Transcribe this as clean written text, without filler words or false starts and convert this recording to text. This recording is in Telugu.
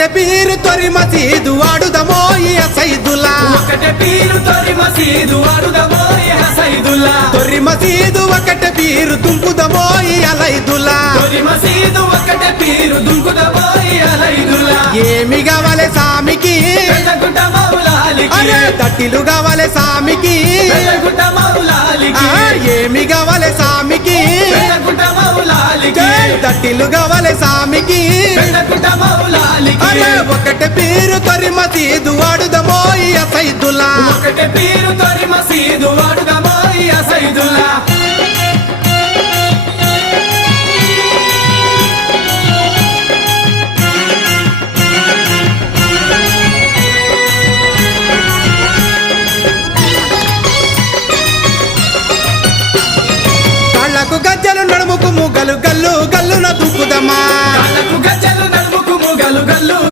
ఒకటే పీరు తొరి మసీదు వాడుదమో ఈ సైదులా ఒకటే పీరు తొరి మసీదు వాడుదమో ఈ సైదులా తొరి మసీదు ఒకటే పీరు దుంకుదమో ఈ అలైదులా తొరి మసీదు ఒకటే పీరు దుంకుదమో ఈ అలైదులా ఏమి కావాలి సామికి పెద్దగుట్ట మౌలాలికి అరే తట్టిలు కావాలి సామికి పెద్దగుట్ట మౌలాలికి ఏమి కావాలి సామికి పెద్దగుట్ట మౌలాలికి తట్టిలు కావాలి సామికి పెద్దగుట్ట మౌలాలికి అరే ఒకటే పీరు తొరి మసీదు వాడుదమో ఈ సైదులా ఒకటే పీరు తొరి మసీదు వాడుదమో